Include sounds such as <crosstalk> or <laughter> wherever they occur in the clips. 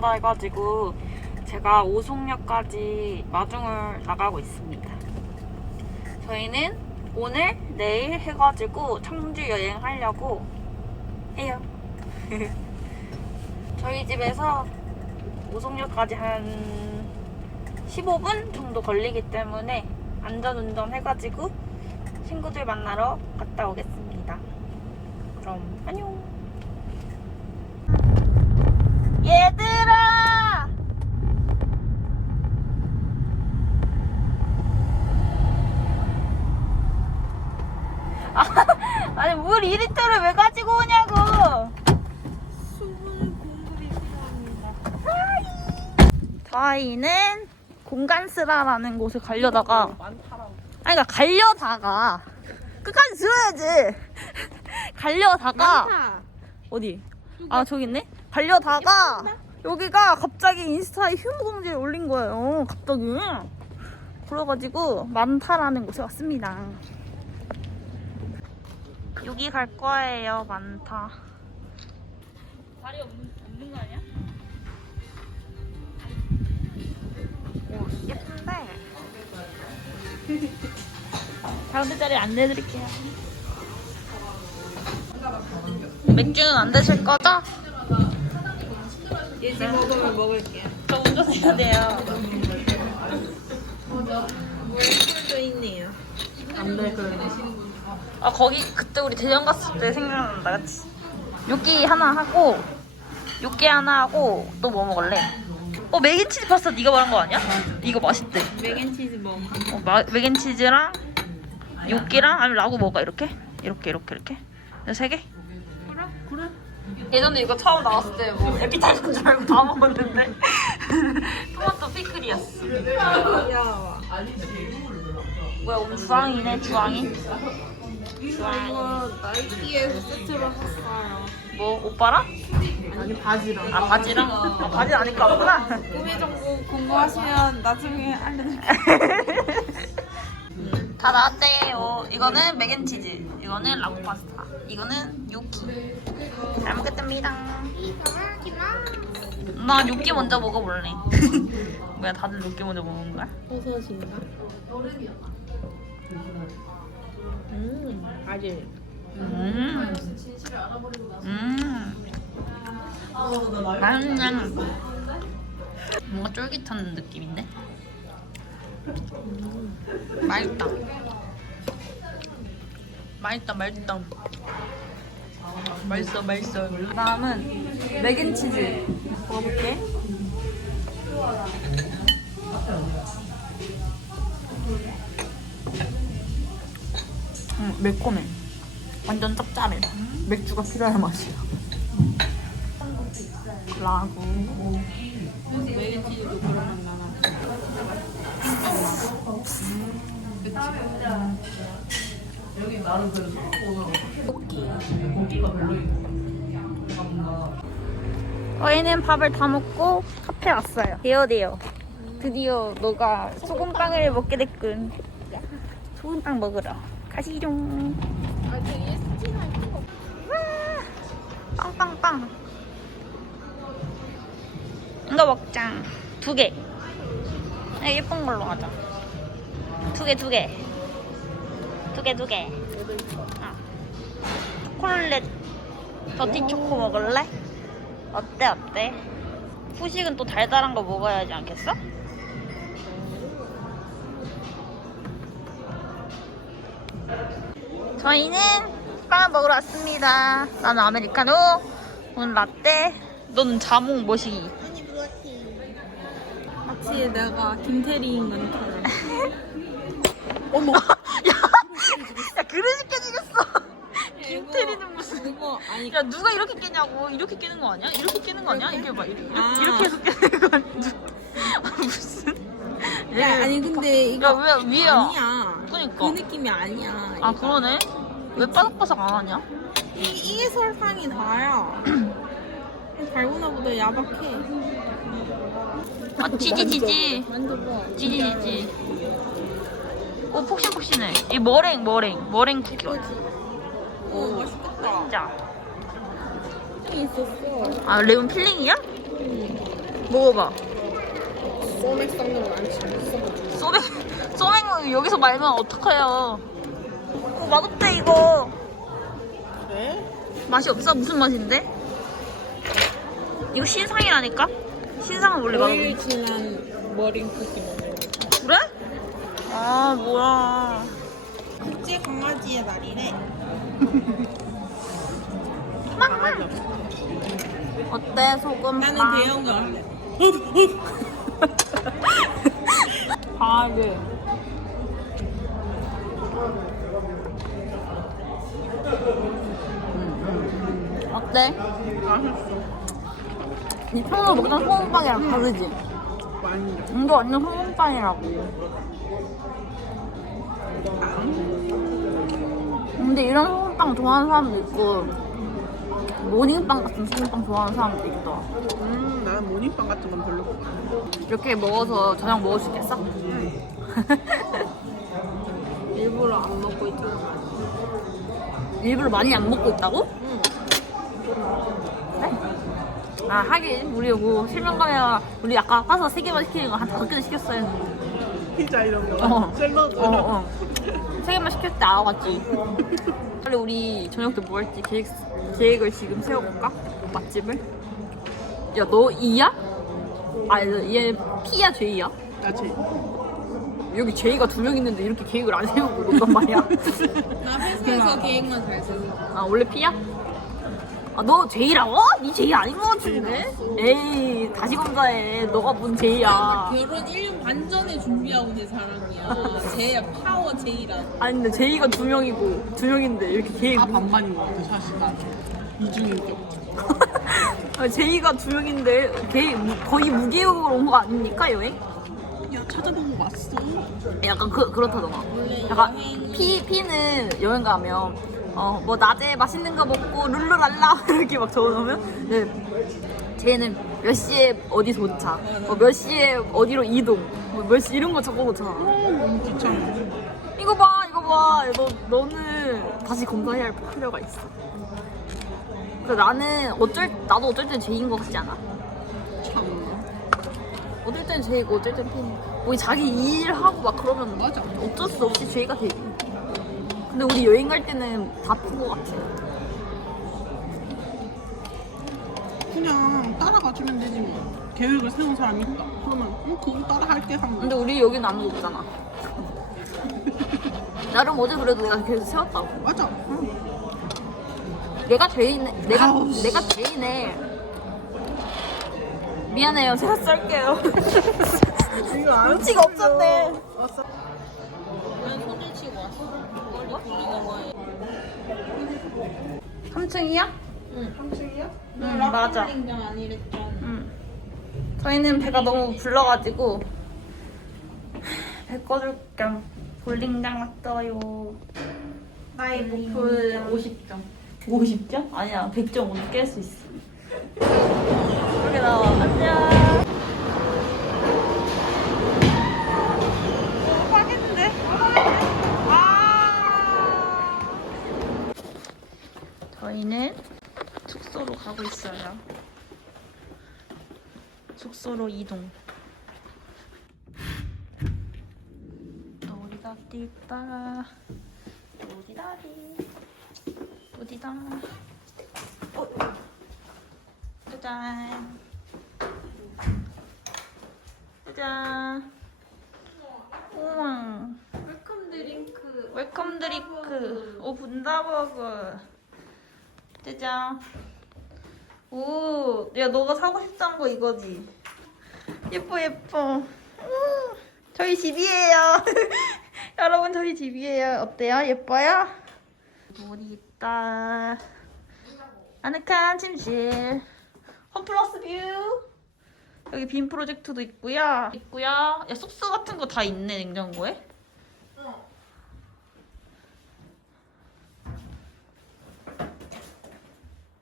온다 해가지고 제가 오송역까지 마중을 나가고 있습니다. 저희는 오늘, 내일 해가지고 청주 여행하려고 해요. <laughs> 저희 집에서 오송역까지 한 15분 정도 걸리기 때문에 안전운전 해가지고 친구들 만나러 갔다 오겠습니다. 그럼 안녕. 얘들아! 아, <laughs> 아니 물 2리터를 왜 가지고 오냐고! 수분 공급이 필요합니다. 저희는 공간스라라는 곳에 가려다가. 아니 그러니까 가려다가 끝까지 들어야지 <laughs> 가려다가 많다. 어디? 아 저기 있네? 가려다가 여기가 갑자기 인스타에 휴무 공지를 올린 거예요. 갑자기. 그래가지고 많다라는 곳에 왔습니다. 여기 갈 거예요 많다 자리 없는, 없는 거 아니야? 오 예쁜데? <laughs> 가운데 자리 안내해드릴게요. 맥주는 안 드실 거죠? 예지 먹으면 먹을게. 저 운전해야 돼요. 물도 있네요. 안돼 그러네. 아 거기 그때 우리 대전 갔을 때 생각난다, 그치? 요끼 하나 하고 요끼 하나 하고 또 뭐 먹을래? 어 맥앤치즈 파스타 네가 말한 거 아니야? 이거 맛있대. 맥앤치즈 먹어. 어, 마, 맥앤치즈랑 요끼랑 아니면 라구 먹어 이렇게? 이렇게 이렇게 이렇게? 이거 세 개? 그래 그래. 예전에 이거 처음 나왔을 때 뭐 에피타이저인 줄 알고 다 먹었는데 <laughs> 토마토 피클이었어. 귀여워. 뭐야 오늘 주황이네 주황이? 이거 나이키에서 세트로 샀어요. 뭐 오빠랑? 아니 바지랑. 아 바지랑? 아, 바지 아니까 없구나. 꿈의 정보 궁금하시면 나중에 알려드릴게요. <laughs> 다 나왔대요. 이거는 맥앤치즈, 이거는 라구 파스타, 이거는 요키. 잘 먹겠습니다. 나 요키 먼저 먹어볼래. <laughs> 뭐야 다들 요키 먼저 먹는 거야? 버섯인가? 음 바질. 음. 음. 맛있네. 뭔가 쫄깃한 느낌인데? 맛있다. 맛있다, 맛있다. 맛있어, 맛있어. 다음은 맥앤치즈 먹어볼게. 음, 매콤해. 완전 짭짤해. 맥주가 필요할 맛이야. 라구. 맥앤치즈도 그러면 나 나. 저희는 밥을 다 먹고 카페 왔어요. 데어데어. 드디어 너가 소금빵을 먹게 됐군. 소금빵 먹으러 가시종. 아 거. 빵빵빵. 이거 먹자. 두 개. 아, 예쁜 걸로 하자. 두 개, 두 개. 두 개, 두 개. 아. 초콜릿 더티 초코 먹을래? 어때, 어때? 후식은 또 달달한 거 먹어야지 않겠어? 저희는 빵 먹으러 왔습니다. 나는 아메리카노, 오늘 라떼, 너는 자몽 뭐시기? 마치 내가 김태리인 것처럼. <laughs> 어머. 야, 야 그릇이 깨지겠어. 김태리는 무슨? 그거 아니 야 누가 이렇게 깨냐고 이렇게 깨는 거 아니야? 이렇게 깨는 거 아니야? 이게 막 이렇게, 아. 이렇게 해서 깨는 거 아니야? 아, <laughs> 무슨? 야 아니 근데 이거 야, 왜 위야? 아니야. 그니까. 그 느낌이 아니야. 아 이거. 그러네. 왜 바삭바삭 안 하냐? 이, 이게 설탕이 다야. 달고나 보다 야박해. 아 지지지지. 지지지지. 오 폭신폭신해. 이 머랭 머랭 머랭 쿠키. 오 맛있겠다. 진짜. 필링이 있었어. 아 레몬 필링이야? 먹어봐. 소맥 섞는 거안 치웠어. 소맥 소맥 여기서 말면 어떡해요? 어, 맛없대 이거. 그래? 맛이 없어? 무슨 맛인데? 이거 신상이라니까? 신상은 원래 맛없는 오일 진한 머랭크기 먹는 거. 그래? 아 뭐야 국제 강아지의 날이래. 어 <laughs> 때 소금 나는 빵? 대형 거 할래. <laughs> 과하게 어때? 맛있어. 니 평소 먹던 소금빵이랑 다르지? 이거 완전 소금빵이라고 근데 이런 소금빵 좋아하는 사람도 있고 모닝빵 같은 소금빵 좋아하는 사람도 하고 음, 나는 모닝빵 같은 건 별로. 이렇게 먹어서 저녁 먹을 수 있겠어? <laughs> 일부러 안 먹고 있잖아. 일부러 많이 안 먹고 있다고? 응. 그래? 아 하긴 우리 뭐 실명 가면 우리 아까 파스타 세 개만 시키는 거 한 다섯 개는 시켰어요 피자 이런 거. 어. 샐러드. 어, 어. 세 개만 시켰을 때 알아봤지 <laughs> 빨리 우리 저녁 때 뭐 할지 계획, 계획을 지금 세워볼까? 맛집을 야 너 이야? 아니 얘 P야 J야? 나 제. 여기 J가 두 명 있는데 이렇게 계획을 안 세우고 논단 말이야 <laughs> 나 회사에서 계획만 잘 세워. 아 원래 P야? 아너 J라고? 니 J 아닌 것 같은데? 에이 다시 검사해 너가 뭔 J야 결혼 1년 반 전에 준비하고 된 사람이야. 제야 파워 제이라. 아니 근데 J가 두 명이고 두 명인데 이렇게 계획 다 반반인 것 같아 사실 나. 이중인격. 아, 제이가 두 명인데 무- 거의 무계획으로 온 거 아닙니까 여행? 야 찾아보고 왔어. 약간 그, 그렇다더라 약간 P, P는 여행 가면 어 뭐 낮에 맛있는 거 먹고 룰루랄라 <laughs> 이렇게 막 적어놓으면 네. 쟤는 몇 시에 어디 도착 뭐 몇 시에 어디로 이동 뭐 몇 시 이런 거 적어놓잖아. 이거 봐, 이거 봐. 너, 너는 다시 검사해야 할 필요가 있어. 그 나는 어쩔, 나도 어쩔 땐 제이인 것 같지 않아. 참. 어쩔 땐 제이고 어쩔 땐 핀. 뭐 자기 일하고 막 그러면 맞아. 어쩔 수 없이 제이가 되지. 근데 우리 여행 갈 때는 다핀것 같아. 그냥 따라가주면 되지 뭐. 계획을 세운 사람이 있다. 그러면 응 그거 따라할게 하면. 근데 우리 여기는 아무도 없잖아. <laughs> 나름 어제 그래도 내가 계속 세웠다고. 맞아. 내가 죄인네. 내가 아우, 씨. 내가 죄인네. 미안해요. 제가 썰게요. <laughs> 눈치가 없었네. 왔어. 난 손을 치고 왔어. 머리 돌리는 거에. 3층이야? 응. 3층이야? 응, 맞아. 링장 아니랬잖아. 응. 저희는 배가 너무 불러가지고 배 꺼줄 겸 볼링장 왔어요. 나이 목표 50점. 50점? 아니야, 100점 오늘 깰 수 있어. 그렇게 나와. 안녕. 오, 파겠는데? 아! 저희는 숙소로 가고 있어요. 숙소로 이동. 어디다 뛸까? 어디다리? 어디다? 어. 짜잔. 짜잔. 우와. 웰컴 드링크. 웰컴 드링크. 오 분다버거. 짜잔. 오, 야 너가 사고 싶다는 거 이거지? 예뻐 예뻐. 오, 저희 집이에요. <laughs> 여러분 저희 집이에요. 어때요? 예뻐요? 물이 있다. 아늑한 침실. 홈플러스 뷰. 여기 빔 프로젝트도 있고요. 있고요. 야 소스 같은 거 다 있네 냉장고에.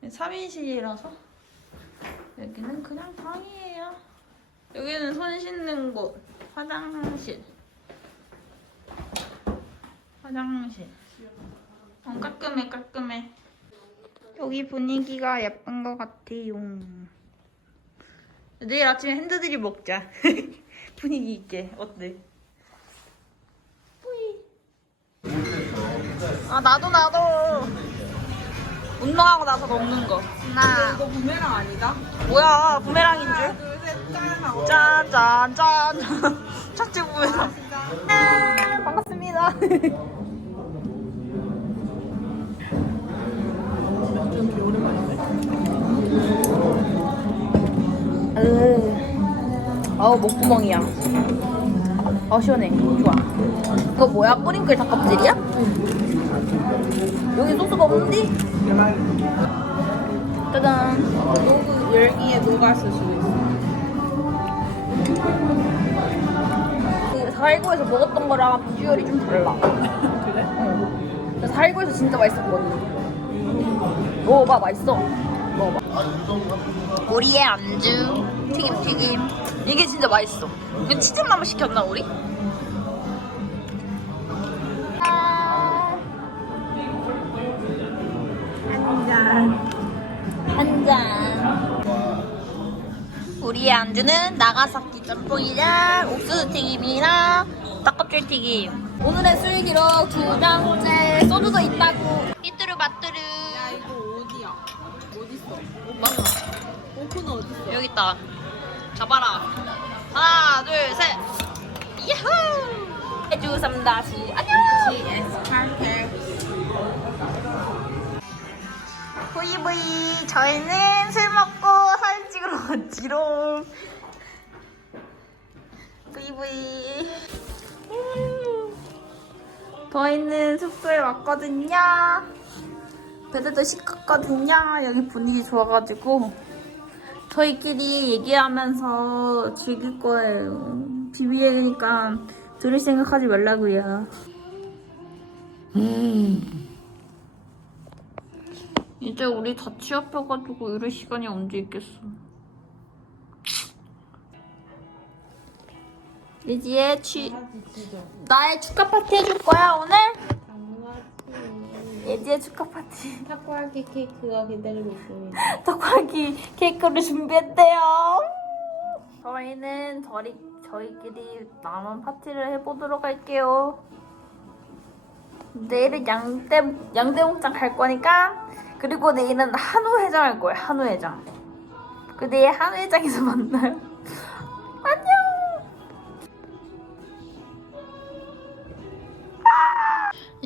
3인실이라서 여기는 그냥 방이에요. 여기는 손 씻는 곳, 화장실. 화장실. 어, 깔끔해, 깔끔해. 여기 분위기가 예쁜 것 같아요. 내일 아침에 핸드드립 먹자. <laughs> 분위기 있게. 어때? 뿌이. 아 나도 나도. 운동하고 나서 먹는 거. 하나. 이거 부메랑 아니다? 뭐야 부메랑인 줄? 둘 셋 짠! 하고 짠 짠 짠. 착지 부메랑. 아, 반갑습니다. 으, <laughs> 아우 목구멍이야. 아 시원해. 좋아. 이거 뭐야? 뿌링클 닭껍질이야? 여기 소스가 없는데? 짜잔. 녹 열기에 녹았을 수도 있어 그 살구에서 먹었던 거랑 비주얼이 좀 달라. 그래? 응. 살구에서 진짜 맛있었거든. 먹어봐, 맛있어. 먹어봐. 우리의 안주 튀김 튀김. 이게 진짜 맛있어. 이거 치즈만 시켰나 우리? 한 잔. 한 잔. 우리의 안주는 나가사키 짬뽕이랑 옥수수 튀김이랑 닭껍질 튀김. 오늘의 술 기록 두 병째 소주도 있다고. 삐뚤르 마뚜르. 야 이거 어디야? 어딨어? 오빠 오프는 어딨어? 여기 있다. 잡아라. 하나, 둘, 셋. 야호! 해주 삼다수. 안녕. 칼칼 부이부이. 저희는 술 먹고 사진 찍으러 갔지롱. 부이부이. 음. 저희는 숙소에 왔거든요. 배들도 시켰거든요. 여기 분위기 좋아가지고. 저희끼리 얘기하면서 즐길 거예요. 비비애니까 들을 생각하지 말라고요. 이제 우리 다 취업해가지고 이럴 시간이 언제 있겠어. 리지의 취 나의 축하 파티 해줄 거야 오늘? 예지의 축하 파티. <laughs> 타코야키 케이크가 기다리고 있습니다 떡볶이 케이크를 준비했대요. 저희는 저리, 저희끼리 남은 파티를 해보도록 할게요. 내일은 양대, 양대목장 갈 거니까 그리고 내일은 한우 해장 할 거예요. 한우 해장. 그 내일 한우 해장에서 <laughs> 만나요.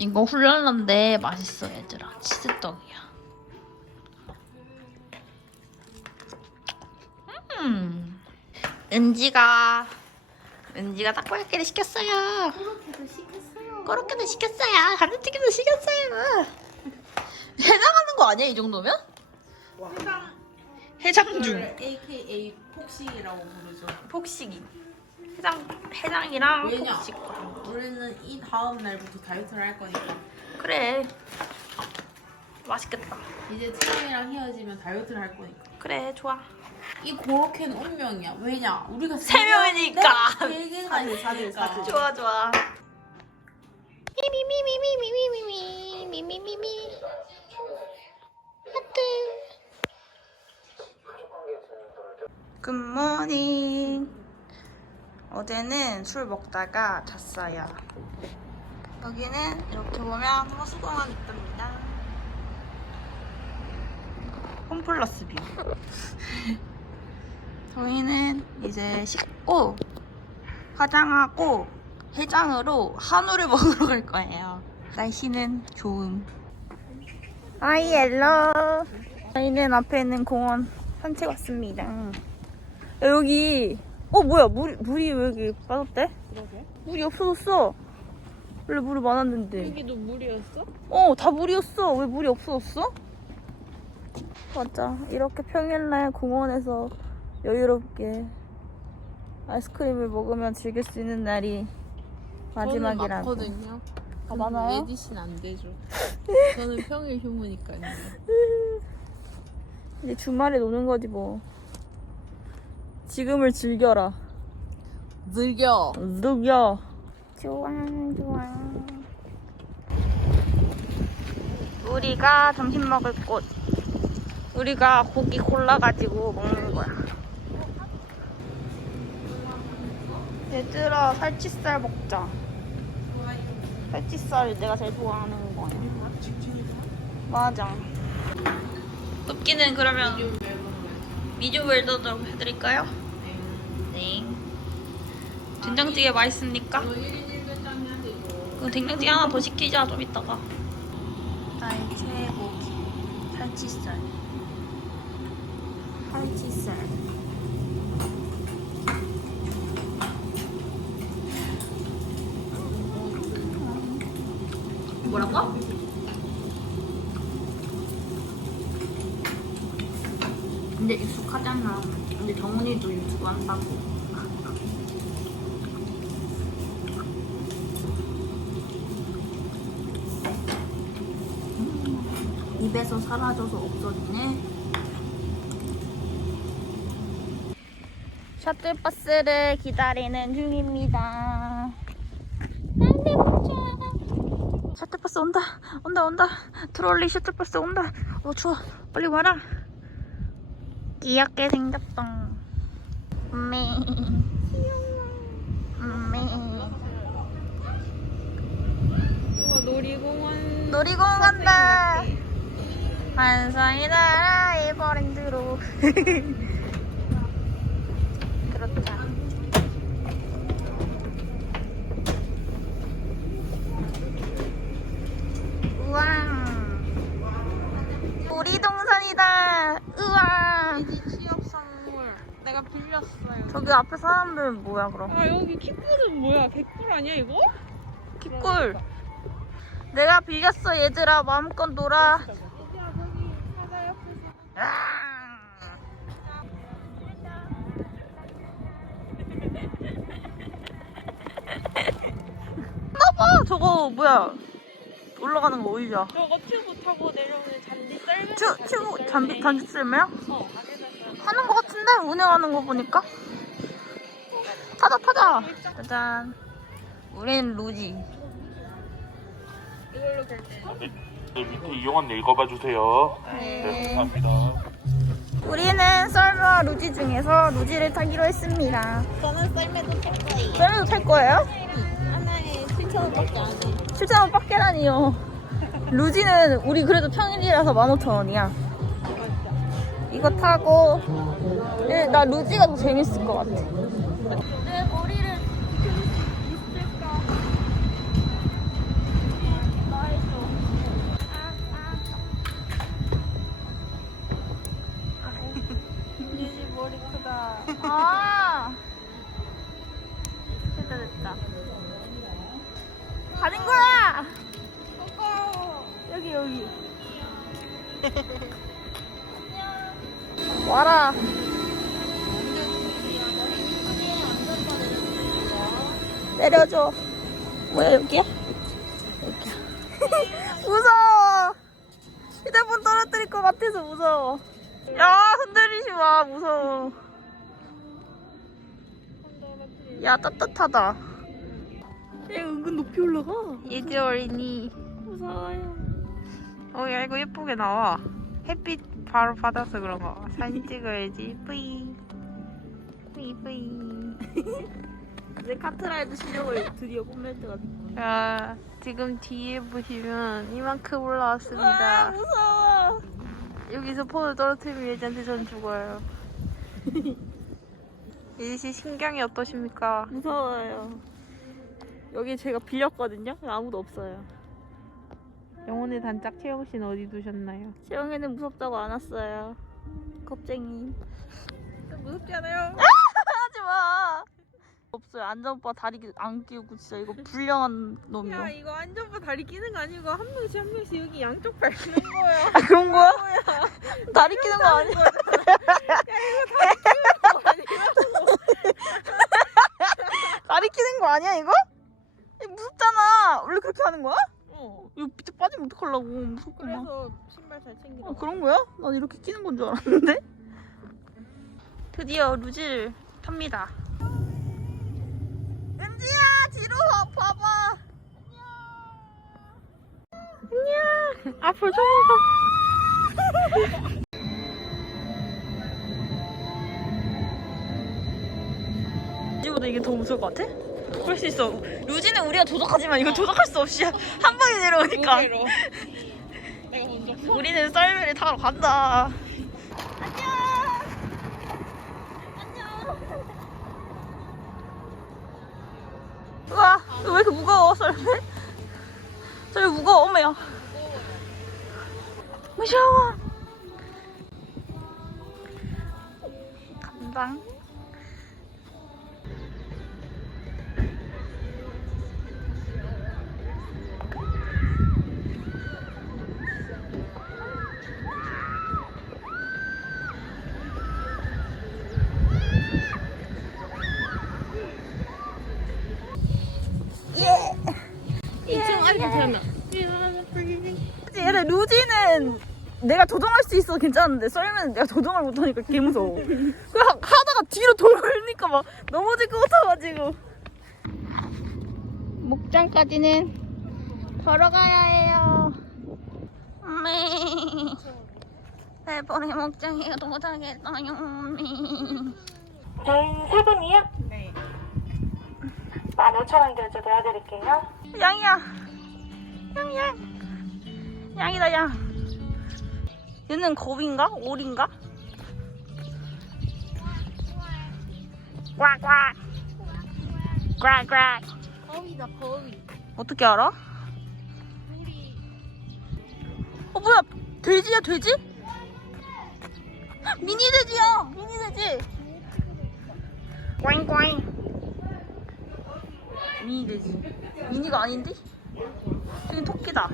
이거 훌랄란데 맛있어 얘들아. 치즈떡이야. 음. 은지가 은지가 타코야끼를 시켰어요. 그렇게도 시켰어요 그렇게도 시켰어요. 감자튀김도 시켰어요. 해장하는 거 아니야 이 정도면? 해장 해장 중. AKA 폭식이라고 부르죠 폭식이. 해장 해장이랑 왜냐? 폭식. 우리는 이 다음 날부터 다이어트를 할 거니까 그래. 맛있겠다. 이제 채영이랑 헤어지면 다이어트를 할 거니까 그래 좋아. 이 고로케는 운명이야 왜냐? 우리가 세 명이니까. 세 개가 있으니까 좋아 좋아. 미미미미미미미미미미미미. 하트. 굿모닝. 어제는 술 먹다가 잤어요. 여기는 이렇게 보면 호수공원 있답니다. 홈플러스 뷰. <laughs> 저희는 이제 씻고 화장하고 해장으로 한우를 <laughs> 먹으러 갈 거예요. 날씨는 좋음. 하이 헬로. 저희는 앞에 있는 공원 산책 왔습니다. 야, 여기 어 뭐야 물 물이 왜 여기 빠졌대? 그러게 물이 없어졌어. 원래 물이 많았는데. 여기도 물이었어? 어, 다 물이었어. 왜 물이 없어졌어? 맞아. 이렇게 평일날 공원에서 여유롭게 아이스크림을 먹으면 즐길 수 있는 날이 마지막이라고. 많거든요 아, 많아요? 예지 씨는 안 되죠 저는 평일 휴무니까요 <laughs> 이제 주말에 노는 거지 뭐. 지금을 즐겨라. 즐겨 즐겨. 좋아, 좋아. 우리가 점심 먹을 곳. 우리가 고기 골라가지고 먹는 거야. 얘들아 살치살 먹자. 살치살 내가 제일 좋아하는 거야. 맞아. 굽기는 그러면 미디움 웰더로 해드릴까요? 네. 된장찌개 맛있습니까? 그 된장찌개 하나 더 시키자 좀 이따가. 나의 최고기 살치살. 살치살. 뭐라고? 근데 익숙하잖아. 근데 한다고. 음, 입에서 사라져서 없어지네. 셔틀버스를 기다리는 중입니다. 안돼 보자. 셔틀버스 온다. 온다 온다. 트롤리 셔틀버스 온다. 어 추워. 빨리 와라. 귀엽게 생겼다. 매. 매. 우와 놀이공원. 놀이공원 간다. 환상의 나라 에버랜드로. <laughs> 그렇다. 우와. 우리 동산이다. 우와. 빌렸어요. 저기 앞에 사람들 뭐야 그럼? 아 여기 킥보드는 뭐야? 개꿀 아니야 이거? 킥꿀. 내가 빌렸어 얘들아 마음껏 놀아. 야 저기 바다 옆에서. 아. 나봐 저거 뭐야 올라가는 거 오이자 저거 튜브 타고 내려오는 잔디 썰매. 튜 튜브 잔디 잔디 쓸매야 어. 하는 거 같은데 운행하는 거 보니까 타자 타자 짜잔 우린 루지 이걸로 결제. 네, 밑에 이용한 네 읽어봐 주세요. 네, 감사합니다. 우리는 썰매와 루지 중에서 루지를 타기로 했습니다 저는 썰매도 탈 거예요. 썰매도 탈 거예요? 하나에 7,000원밖에 안 해. 7,000원 밖에 라니요. 루지는 우리 그래도 평일이라서 15,000원이야. 이거 타고 예, 나 루지가 더 재밌을 것 같아. 무서워. 휴대폰 떨어뜨릴 것 같아서 무서워. 야 흔들리지 마 무서워. 야 따뜻하다. 얘 은근 높이 올라가. 예지 어린이. 무서워요. 어, 야, 이거 예쁘게 나와. 햇빛 바로 받아서 그런 거. 사진 찍어야지. 뿌이. 뿌이, 뿌이. <laughs> 이제 카트라이드 실력을 드디어 뽐낼 때가 됐고. 자, 지금 뒤에 보시면 이만큼 올라왔습니다. 아, 무서워. 여기서 폰을 떨어뜨리면 예지한테 전 죽어요. <laughs> 예지 씨 신경이 어떠십니까? 무서워요. 여기 제가 빌렸거든요. 아무도 없어요. 영혼의 단짝 채영 씨는 어디 두셨나요? 채영이는 무섭다고 안 왔어요. 겁쟁이. 무섭지 않아요? 하지 마! 없어요. 안전바 다리 안 끼우고 진짜 이거 불량한 놈이야. 야 이거 안전바 다리 끼는 거 아니고 한 명씩 한 명씩 여기 양쪽 밟는 <laughs> 거야. 아, 그런 거야? 다리 끼는 거 아니야? 다리 끼는 거 아니야 이거? 이거 무섭잖아. 원래 그렇게 하는 거야? 어. 이거 밑에 빠지면 어떡하려고 무섭구만. 그래서 신발 잘 챙겨. 아, 그런 거야? 난 이렇게 끼는 건 줄 알았는데. 드디어 루지를 탑니다. 은지야 뒤로 봐봐. 안녕. 앞으로 조금 더. 루지보다 이게 더 무서울 것 같아? 그럴 수 있어. 루지는 우리가 조작하지만 이거 조작할 수 없이 <laughs> 한 방에 내려오니까. 내가 먼저. 우리는 썰매를 타러 간다. 우와, 왜 이렇게 무거워, 썰매? 썰매 무거워, 엄마야. 무서워. 감당. 그치, 얘네 루지는 내가 조종할 수 있어 괜찮은데 썰매는 내가 조종을 못하니까 개 무서워. 그냥 하다가 뒤로 돌니까 막 넘어질 것 같아가지고. 목장까지는 걸어가야 해요. 네. 대본의 목장에 도착했어요. 저희 세 분이요? 네. 15,000원 결제 도와드릴게요. 양이야. 양, 양. 양이다, 양. 얘는 거위인가? 오리인가? 꽉, 꽉. 꽉, 꽉. 거위다 거위. 어떻게 알아? 어, 뭐야? 돼지야, 돼지? 미니 돼지야! 미니 돼지! 꽝꽝. 미니 돼지. 미니가 아닌데? 저기 토끼다.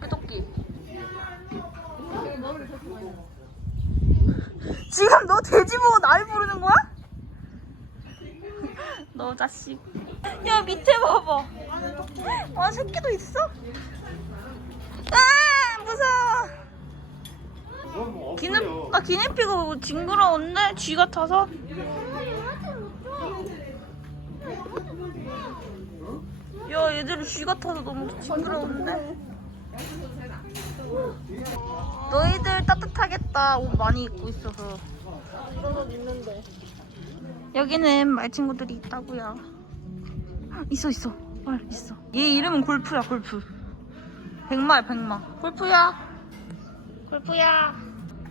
토끼, 토끼. 지금 너 돼지 보고 날 부르는 거야? <laughs> 너 자식. 야, 밑에 봐봐. 와, 새끼도 있어? 아, 무서워. 기내, 아, 기내피가 징그러운데? 쥐 같아서? 야, 얘들은 쥐 같아서 너무 징그러운데? 너희들 따뜻하겠다. 옷 많이 입고 있어서. 여기는 말 친구들이 있다고요. 있어 있어. 말 있어. 얘 이름은 골프야 골프. 백마야 백마. 골프야. 골프야.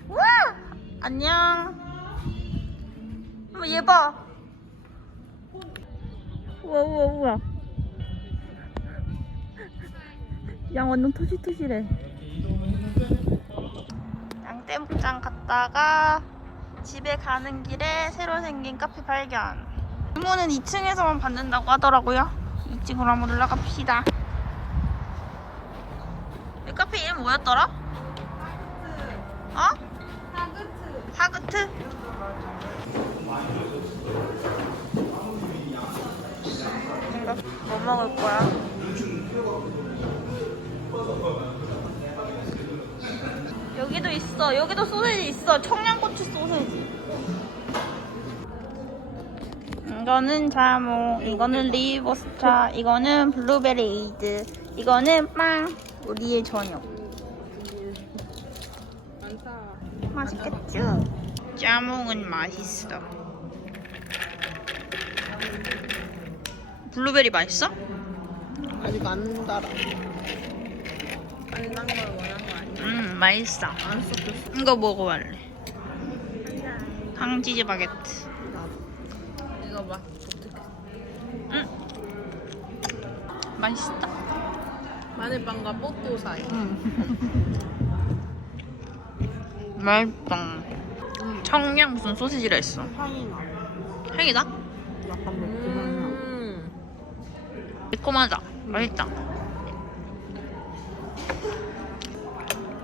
와 안녕. 엄마 얘 봐. 우와 우와 우와. 양 완전 토실토실해. 양떼목장 갔다가 집에 가는 길에 새로 생긴 카페 발견. 주문은 2층에서만 받는다고 하더라고요. 2층으로 한번 올라가 봅시다. 이 카페 이름 뭐였더라? 어? 하그트. 하그트? 뭐 먹을 거야? 여기도 있어. 여기도 소세지 있어. 청양고추 소세지. 이거는 자몽, 이거는 리버스타, 이거는 블루베리 에이드, 이거는 빵. 우리의 저녁. 맛있겠죠? 자몽은 맛있어. 블루베리 맛있어? 아직 안 달아. 안단걸 원한 거 아니야? 음, 맛있어. 안 섞였어. 이거 먹어볼래. 황치즈 바게트. 이거 맛 독특해. 음. 맛있다. 마늘빵과 뽀또 사이. 맛있다. 청양 무슨 소시지라 했어. 향이 나. 향이다? 약간 매콤한 향. 매콤하다. 맛있다.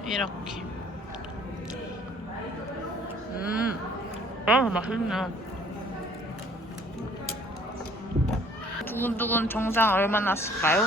이렇게. 음. 아, 맛있네. 두근두근 정상 얼마 났을까요?